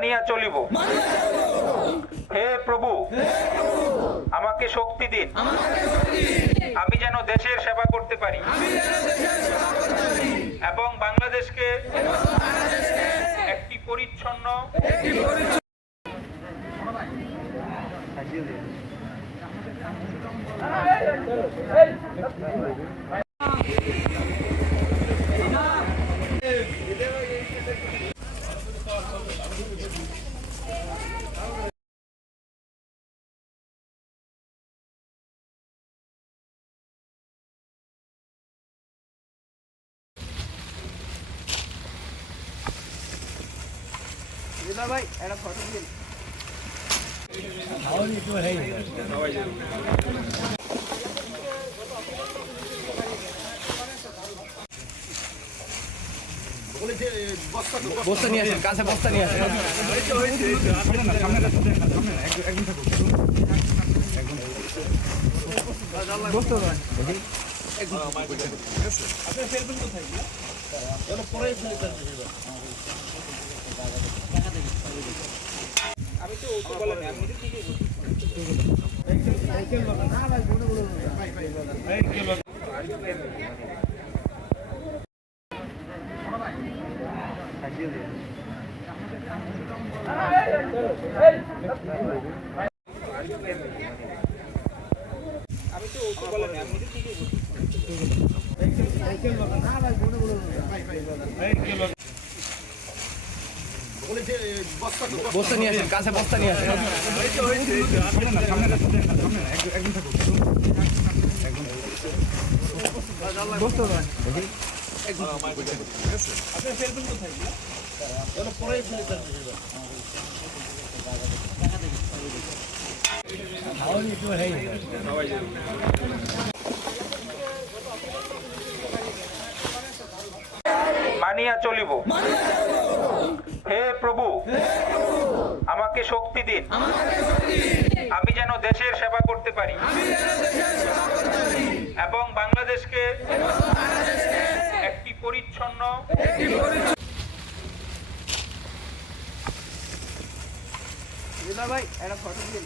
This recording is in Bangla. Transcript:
মানিয়া চলিব। হে প্রভু, আমাকে শক্তি দিন, আমি যেন দেশের সেবা করতে পারি এবং বাংলাদেশকে একটি পরিচ্ছন্ন ভাই একটা ফটো দিন। বস্তা নিয়ে আসেন, কাছে বস্তা নিয়ে আসেন। আমি তো বলেন বস্তা নিয়ে আসেন, কাছে বস্তা নিয়ে আসেন। মানিয়া চলিব। হে প্রভু, আমাকে শক্তি দিন, আমি যেন দেশের সেবা করতে পারি এবং বাংলাদেশকে একটি পরিচ্ছন্ন ভাই একটা ফটো দিন।